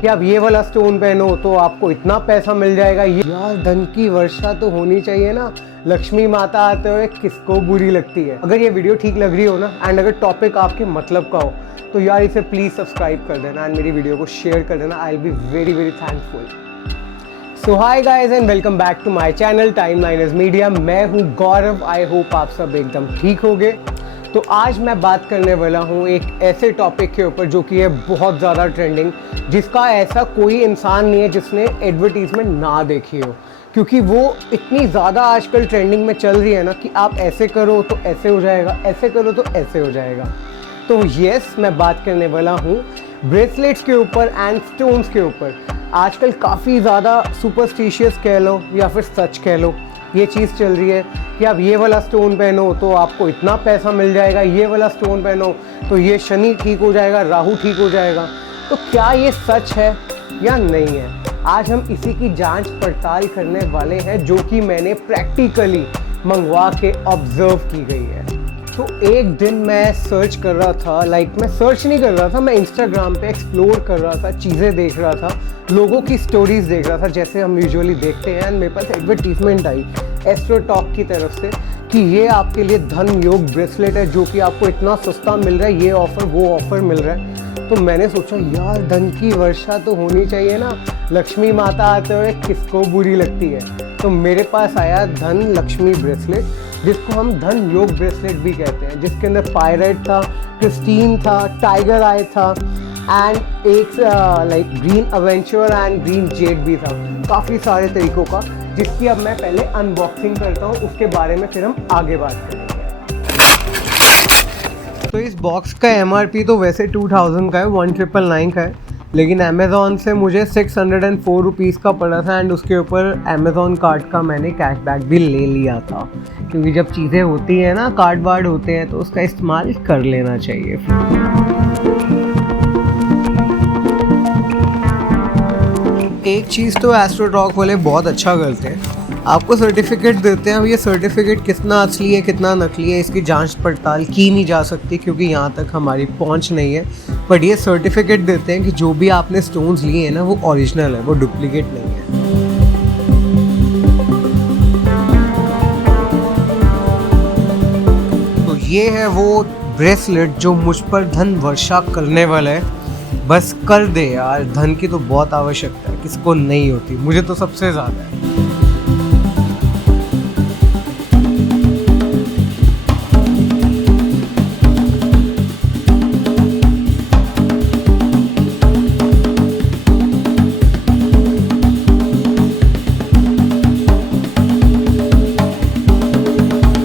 कि आप ये वाला स्टोन पहनो तो आपको इतना पैसा मिल जाएगा। ये यार धन की वर्षा तो होनी चाहिए ना, लक्ष्मी माता आते हुए किसको बुरी लगती है। अगर ये वीडियो ठीक लग रही हो ना एंड अगर टॉपिक आपके मतलब का हो तो यार इसे प्लीज़ सब्सक्राइब कर देना एंड मेरी वीडियो को शेयर कर देना। I will be very very thankful. So hi guys and welcome back to my channel Timeliners Media. मैं हूँ गौरव। आई होप आप सब एकदम ठीक होंगे। तो आज मैं बात करने वाला हूँ एक ऐसे टॉपिक के ऊपर जो कि है बहुत ज़्यादा ट्रेंडिंग, जिसका ऐसा कोई इंसान नहीं है जिसने एडवर्टीजमेंट ना देखी हो, क्योंकि वो इतनी ज़्यादा आजकल ट्रेंडिंग में चल रही है ना कि आप ऐसे करो तो ऐसे हो जाएगा, ऐसे करो तो ऐसे हो जाएगा। तो यस, मैं बात करने वाला हूँ ब्रेसलेट्स के ऊपर एंड स्टोन्स के ऊपर। आजकल काफ़ी ज़्यादा सुपरस्टिशियस कह लो या फिर सच कह लो, ये चीज़ चल रही है कि आप ये वाला स्टोन पहनो तो आपको इतना पैसा मिल जाएगा, ये वाला स्टोन पहनो तो ये शनि ठीक हो जाएगा, राहु ठीक हो जाएगा। तो क्या ये सच है या नहीं है, आज हम इसी की जांच पड़ताल करने वाले हैं, जो कि मैंने प्रैक्टिकली मंगवा के ऑब्जर्व की गई है। तो एक दिन मैं सर्च कर रहा था, मैं सर्च नहीं कर रहा था, मैं इंस्टाग्राम पे एक्सप्लोर कर रहा था, चीज़ें देख रहा था, लोगों की स्टोरीज देख रहा था जैसे हम यूजुअली देखते हैं। एंड मेरे पास एडवर्टीजमेंट आई एस्ट्रो टॉक की तरफ से कि ये आपके लिए धन योग ब्रेसलेट है जो कि आपको इतना सस्ता मिल रहा है, ये ऑफ़र वो ऑफ़र मिल रहा है। तो मैंने सोचा यार धन की वर्षा तो होनी चाहिए ना, लक्ष्मी माता आते हुए किसको बुरी लगती है। तो मेरे पास आया धन लक्ष्मी ब्रेसलेट, जिसको हम धन योग ब्रेसलेट भी कहते हैं, जिसके अंदर पायरेट था, क्रिस्टीन था, टाइगर आई था एंड एक ग्रीन एवेंचर एंड ग्रीन जेड भी था। काफ़ी सारे तरीक़ों का, जिसकी अब मैं पहले अनबॉक्सिंग करता हूँ, उसके बारे में फिर हम आगे बात करेंगे। तो इस बॉक्स का MRP तो वैसे 2000 का है, 1999 का है, लेकिन अमेज़ॉन से मुझे 604 रुपीज़ का पड़ा था एंड उसके ऊपर अमेज़ॉन कार्ड का मैंने कैशबैक भी ले लिया था, क्योंकि जब चीज़ें होती हैं ना, कार्ड वार्ड होते हैं, तो उसका इस्तेमाल कर लेना चाहिए। एक चीज़ तो एस्ट्रो टॉक वाले बहुत अच्छा करते हैं, आपको सर्टिफिकेट देते हैं। अब ये सर्टिफिकेट कितना असली है कितना नकली है इसकी जांच पड़ताल की नहीं जा सकती, क्योंकि यहाँ तक हमारी पहुँच नहीं है। बट ये सर्टिफिकेट देते हैं कि जो भी आपने स्टोन्स लिए हैं ना, वो ओरिजिनल है, वो डुप्लीकेट नहीं है। तो ये है वो ब्रेसलेट जो मुझ पर धन वर्षा करने वाला है। बस कर दे यार, धन की तो बहुत आवश्यकता है, किसको नहीं होती, मुझे तो सबसे ज़्यादा है।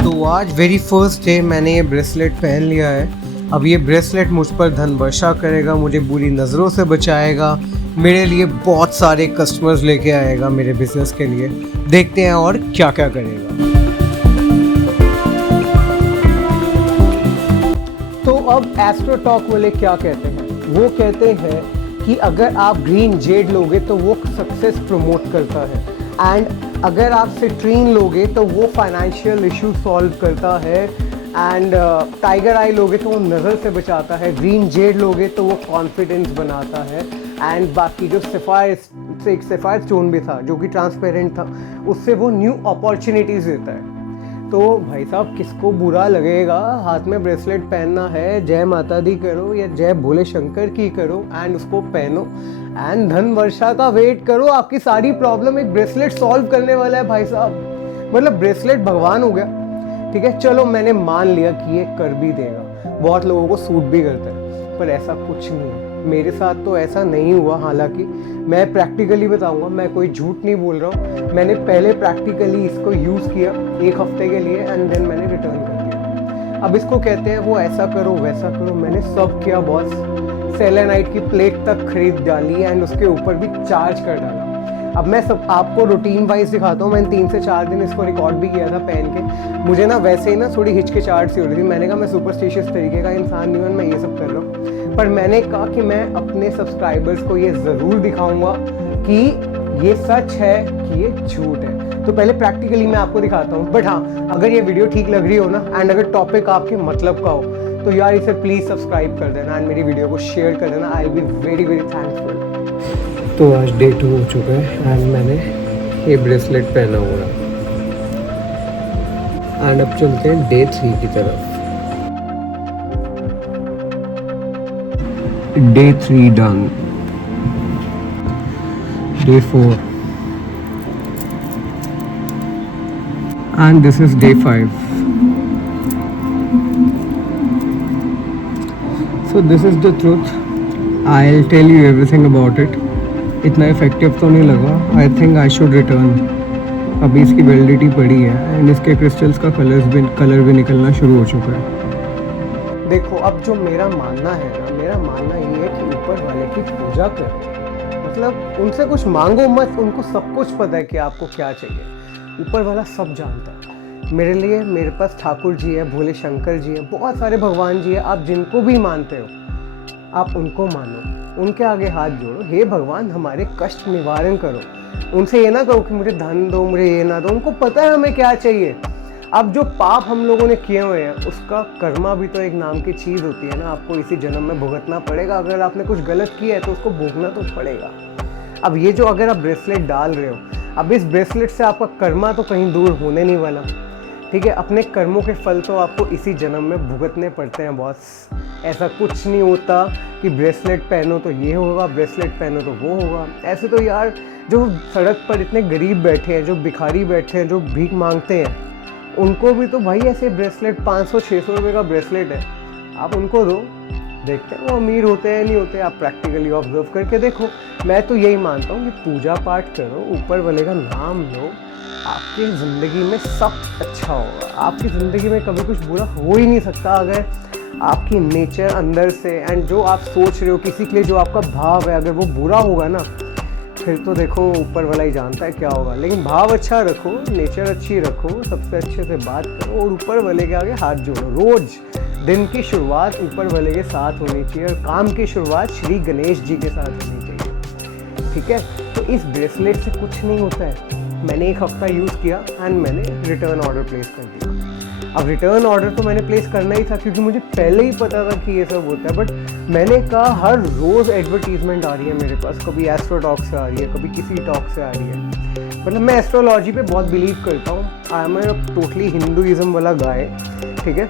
तो आज वेरी फर्स्ट डे मैंने ये ब्रेसलेट पहन लिया है। अब ये ब्रेसलेट मुझ पर धन वर्षा करेगा, मुझे बुरी नज़रों से बचाएगा, मेरे लिए बहुत सारे कस्टमर्स लेके आएगा मेरे बिजनेस के लिए। देखते हैं और क्या क्या करेगा। तो अब एस्ट्रो टॉक वाले क्या कहते हैं, वो कहते हैं कि अगर आप ग्रीन जेड लोगे तो वो सक्सेस प्रमोट करता है, एंड अगर आप सिट्रीन लोगे तो वो फाइनेंशियल इशू सॉल्व करता है, एंड टाइगर आई लोगे तो वो नज़र से बचाता है, ग्रीन जेड लोगे तो वो कॉन्फिडेंस बनाता है, एंड बाकी जो सफ़ायर स्टोन भी था जो कि ट्रांसपेरेंट था, उससे वो न्यू अपॉर्चुनिटीज़ देता है। तो भाई साहब, किसको बुरा लगेगा, हाथ में ब्रेसलेट पहनना है, जय माता दी करो या जय भोले शंकर की करो एंड उसको पहनो एंड धन वर्षा का वेट करो। आपकी सारी प्रॉब्लम एक ब्रेसलेट सॉल्व करने वाला है भाई साहब, मतलब ब्रेसलेट भगवान हो गया। ठीक है, चलो मैंने मान लिया कि ये कर भी देगा, बहुत लोगों को सूट भी करता है, पर ऐसा कुछ नहीं है। मेरे साथ तो ऐसा नहीं हुआ। हालांकि मैं प्रैक्टिकली बताऊंगा, मैं कोई झूठ नहीं बोल रहा हूँ। मैंने पहले प्रैक्टिकली इसको यूज़ किया 1 हफ्ते के लिए एंड देन मैंने रिटर्न कर दिया। अब इसको कहते हैं वो ऐसा करो वैसा करो, मैंने सब किया बॉस। सेलेनाइट की प्लेट तक खरीद डाली एंड उसके ऊपर भी चार्ज कर डाला। अब मैं सब आपको रूटीन वाइज दिखाता हूँ। मैंने 3 से 4 दिन इसको रिकॉर्ड भी किया था पहन के। मुझे ना वैसे ही ना थोड़ी हिचकिचाहट सी हो रही थी। मैंने कहा मैं सुपरस्टिशियस तरीके का इंसान नहीं हूँ, मैं ये सब कर रहा हूँ। पर मैंने कहा कि मैं अपने सब्सक्राइबर्स को ये ज़रूर दिखाऊंगा कि ये सच है कि ये झूठ है। तो पहले प्रैक्टिकली मैं आपको दिखाता हूँ। बट हाँ, अगर ये वीडियो ठीक लग रही हो ना एंड अगर टॉपिक आपके मतलब का हो तो यार इसे प्लीज़ सब्सक्राइब कर देना एंड मेरी वीडियो को शेयर कर देना। I will be very very thankful. तो आज डे 2 हो चुका है एंड मैंने ये ब्रेसलेट पहना हुआ है एंड अब चलते हैं डे 3 की तरफ। Day 3 done. Day 4 and this is day 5. So this is the truth. I'll tell you everything about it. इतना इफेक्टिव तो नहीं लगा। I think I should return. अभी इसकी वैलिडिटी पड़ी है एंड इसके क्रिस्टल्स का कलर भी निकलना शुरू हो चुका है। देखो अब जो मेरा मानना है ना, मेरा मानना ये है कि ऊपर वाले की पूजा करो। मतलब उनसे कुछ मांगो मत, उनको सब कुछ पता है कि आपको क्या चाहिए। ऊपर वाला सब जानता है। मेरे लिए मेरे पास ठाकुर जी है, भोले शंकर जी है, बहुत सारे भगवान जी है। आप जिनको भी मानते हो आप उनको मानो, उनके आगे हाथ जोड़ो, हे भगवान हमारे कष्ट निवारण करो। उनसे ये ना कहो कि मुझे धन दो, मुझे ये ना दो, उनको पता है हमें क्या चाहिए। अब जो पाप हम लोगों ने किए हुए हैं उसका कर्मा भी तो एक नाम की चीज़ होती है ना, आपको इसी जन्म में भुगतना पड़ेगा। अगर आपने कुछ गलत किया है तो उसको भोगना तो पड़ेगा। अब ये जो अगर आप ब्रेसलेट डाल रहे हो, अब इस ब्रेसलेट से आपका कर्मा तो कहीं दूर होने नहीं वाला, ठीक है। अपने कर्मों के फल तो आपको इसी जन्म में भुगतने पड़ते हैं बॉस। ऐसा कुछ नहीं होता कि ब्रेसलेट पहनो तो ये होगा, ब्रेसलेट पहनो तो वो होगा। ऐसे तो यार जो सड़क पर इतने गरीब बैठे हैं, जो भिखारी बैठे हैं, जो भीख मांगते हैं, उनको भी तो भाई ऐसे ब्रेसलेट 500-600 रुपये का ब्रेसलेट है, आप उनको दो, देखते हैं वो अमीर होते हैं नहीं होते। आप प्रैक्टिकली ऑब्जर्व करके देखो। मैं तो यही मानता हूँ कि पूजा पाठ करो, ऊपर वाले का नाम लो, आपकी ज़िंदगी में सब अच्छा होगा। आपकी ज़िंदगी में कभी कुछ बुरा हो ही नहीं सकता अगर आपकी नेचर अंदर से एंड जो आप सोच रहे हो किसी के लिए, जो आपका भाव है, अगर वो बुरा होगा ना, फिर तो देखो ऊपर वाला ही जानता है क्या होगा। लेकिन भाव अच्छा रखो, नेचर अच्छी रखो, सबसे अच्छे से बात करो और ऊपर वाले के आगे हाथ जोड़ो। रोज़ दिन की शुरुआत ऊपर वाले के साथ होनी चाहिए और काम की शुरुआत श्री गणेश जी के साथ होनी चाहिए, ठीक है। तो इस ब्रेसलेट से कुछ नहीं होता है। मैंने एक हफ्ता यूज़ किया एंड मैंने रिटर्न ऑर्डर प्लेस कर दिया। अब रिटर्न ऑर्डर तो मैंने प्लेस करना ही था क्योंकि मुझे पहले ही पता था कि ये सब होता है। बट मैंने कहा हर रोज़ एडवर्टीजमेंट आ रही है मेरे पास, कभी एस्ट्रो टॉक से आ रही है, कभी किसी टॉक से आ रही है। मतलब मैं एस्ट्रोलॉजी पे बहुत बिलीव करता हूँ। I am a totally Hinduism वाला गाय, ठीक है।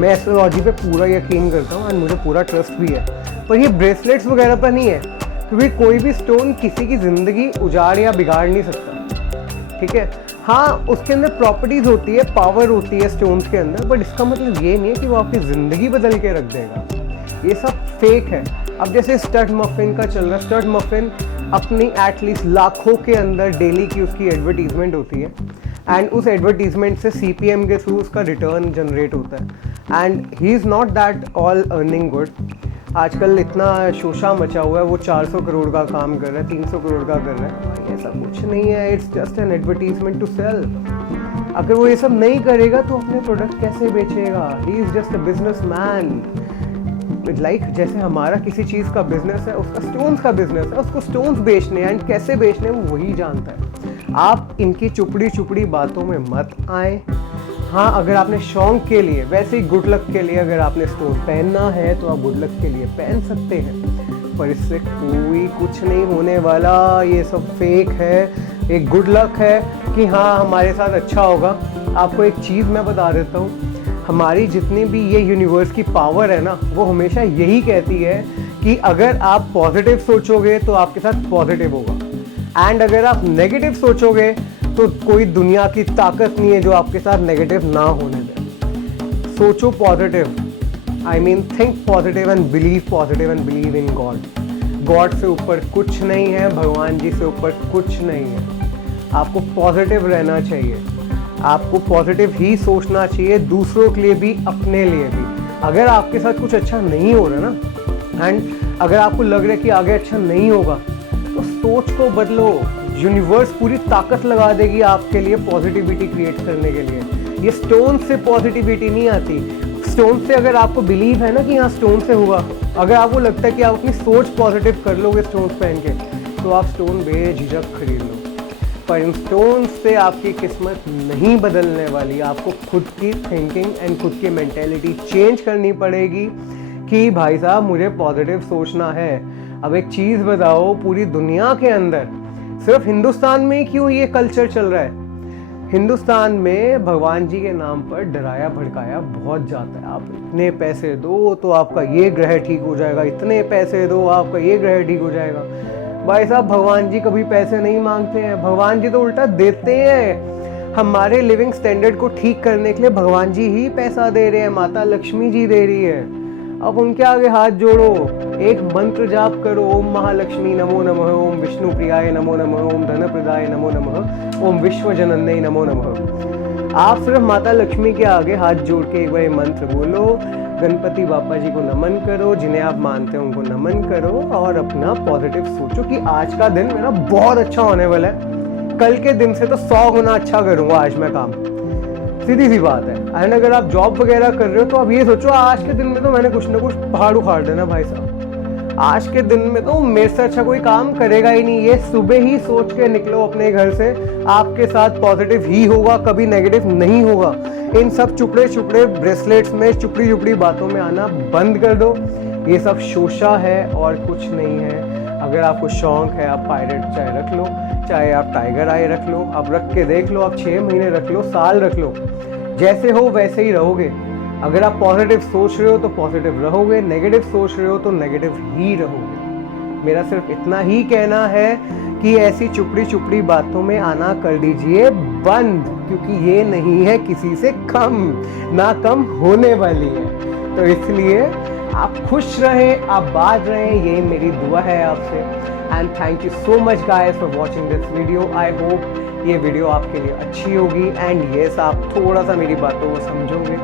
मैं एस्ट्रोलॉजी पे पूरा यकीन करता हूँ एंड मुझे पूरा ट्रस्ट भी है। पर ये ब्रेसलेट्स वगैरह पर नहीं है, क्योंकि कोई भी स्टोन किसी की ज़िंदगी उजाड़ या बिगाड़ नहीं सकता, ठीक है। हाँ, उसके अंदर प्रॉपर्टीज़ होती है, पावर होती है स्टोन्स के अंदर, बट इसका मतलब ये नहीं है कि वो आपकी ज़िंदगी बदल के रख देगा। ये सब फेक है। अब जैसे स्टड मफिन का चल रहा है, स्टड मफिन अपनी एटलीस्ट लाखों के अंदर डेली की उसकी एडवर्टीजमेंट होती है एंड उस एडवर्टीजमेंट से CPM के थ्रू उसका रिटर्न जनरेट होता है and he is not that all earning good. आजकल इतना शोशा मचा हुआ है, वो 400 करोड़ का काम कर रहा है, 300 करोड़ का कर रहा है। ऐसा कुछ नहीं है, it's just an advertisement to sell. अगर वो ये सब नहीं करेगा तो अपने प्रोडक्ट कैसे बेचेगा? He is just a business man. Like जैसे हमारा किसी चीज़ का बिजनेस है, उसका स्टोन्स का बिजनेस है, उसको स्टोन्स बेचने हैं एंड कैसे बेचने हैं वो वही जानता है। आप इनकी चुपड़ी चुपड़ी बातों में मत आए। हाँ, अगर आपने शौक के लिए, वैसे ही गुड लक के लिए अगर आपने स्टोन पहनना है तो आप गुड लक के लिए पहन सकते हैं, पर इससे कोई कुछ नहीं होने वाला। ये सब फेक है। एक गुड लक है कि हाँ हमारे साथ अच्छा होगा। आपको एक चीज़ मैं बता देता हूँ, हमारी जितनी भी ये यूनिवर्स की पावर है ना, वो हमेशा यही कहती है कि अगर आप पॉजिटिव सोचोगे तो आपके साथ पॉजिटिव होगा एंड अगर आप नेगेटिव सोचोगे तो कोई दुनिया की ताकत नहीं है जो आपके साथ नेगेटिव ना होने दे। सोचो positive, I mean think positive and believe in God. God से ऊपर कुछ नहीं है, भगवान जी से ऊपर कुछ नहीं है। आपको पॉजिटिव रहना चाहिए, आपको पॉजिटिव ही सोचना चाहिए, दूसरों के लिए भी, अपने लिए भी। अगर आपके साथ कुछ अच्छा नहीं हो रहा ना एंड अगर आपको लग रहा है कि आगे अच्छा नहीं होगा तो सोच को बदलो। यूनिवर्स पूरी ताकत लगा देगी आपके लिए पॉजिटिविटी क्रिएट करने के लिए। ये स्टोन से पॉजिटिविटी नहीं आती। स्टोन से अगर आपको बिलीव है ना कि हाँ स्टोन से होगा, अगर आपको लगता है कि आप अपनी सोच पॉजिटिव कर लोगे स्टोन पहन के, तो आप स्टोन बेझिझक खरीद लो। पर इन स्टोन से आपकी किस्मत नहीं बदलने वाली। आपको खुद की थिंकिंग एंड खुद की मेंटेलिटी चेंज करनी पड़ेगी कि भाई साहब मुझे पॉजिटिव सोचना है। अब एक चीज़ बताओ, पूरी दुनिया के अंदर सिर्फ हिंदुस्तान में क्यों ये कल्चर चल रहा है? हिंदुस्तान में भगवान जी के नाम पर डराया भड़काया बहुत जाता है। आप इतने पैसे दो तो आपका ये ग्रह ठीक हो जाएगा, इतने पैसे दो आपका ये ग्रह ठीक हो जाएगा। भाई साहब भगवान जी कभी पैसे नहीं मांगते हैं, भगवान जी तो उल्टा देते हैं। हमारे लिविंग स्टैंडर्ड को ठीक करने के लिए भगवान जी ही पैसा दे रहे हैं, माता लक्ष्मी जी दे रही है। अब उनके आगे हाथ जोड़ो, एक मंत्र जाप करो, ओम महालक्ष्मी नमो नमः, ओम विष्णु प्रियाय नमो नमः, ओम धन प्रदाय नमो नमः, ओम विश्व जनन्यै नमो नमः। आप सिर्फ माता लक्ष्मी के आगे हाथ जोड़ के एक बार मंत्र बोलो, गणपति बापा जी को नमन करो, जिन्हें आप मानते हो उनको नमन करो और अपना पॉजिटिव सोचो कि आज का दिन मेरा बहुत अच्छा होने वाला है, कल के दिन से तो 100 गुना अच्छा करूंगा आज मैं काम। सीधी सी बात है। एंड अगर आप जॉब वगैरह कर रहे हो तो आप ये सोचो आज के दिन में तो मैंने कुछ ना कुछ पहाड़ उखाड़ देना भाई साहब, आज के दिन में तो मेरे से अच्छा कोई काम करेगा ही नहीं। ये सुबह ही सोच के निकलो अपने घर से, आपके साथ पॉजिटिव ही होगा, कभी नेगेटिव नहीं होगा। इन सब चुपड़े चुपड़े ब्रेसलेट्स में चुपड़ी चुपड़ी बातों में आना बंद कर दो। ये सब शोशा है और कुछ नहीं है। अगर आपको शौक है आप पायरेट चाहे रख लो, चाहे आप टाइगर आई रख लो, आप रख के देख लो, आप 6 महीने रख लो, साल रख लो, जैसे हो वैसे ही रहोगे। अगर आप पॉजिटिव सोच रहे हो तो पॉजिटिव रहोगे, नेगेटिव सोच रहे हो तो नेगेटिव ही रहोगे। मेरा सिर्फ इतना ही कहना है कि ऐसी चुपड़ी चुपड़ी बातों में आना कर दीजिए बंद, क्योंकि ये नहीं है किसी से कम, ना कम होने वाली है। तो इसलिए आप खुश रहें, आप बात रहें, ये मेरी दुआ है आपसे। And thank you so much guys for watching this video. I hope ये वीडियो आपके लिए अच्छी होगी एंड येस आप थोड़ा सा मेरी बातों को समझोगे,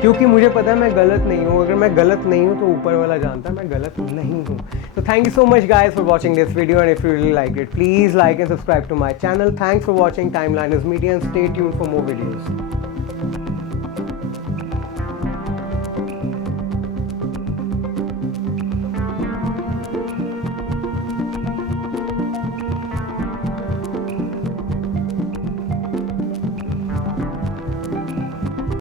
क्योंकि मुझे पता है मैं गलत नहीं हूँ। अगर मैं गलत नहीं हूँ तो ऊपर वाला जानता है मैं गलत नहीं हूँ। तो thank you so much guys for watching this video and if you really like it please like and subscribe to my channel. Thanks for watching Timeliners Media and stay tuned for more videos.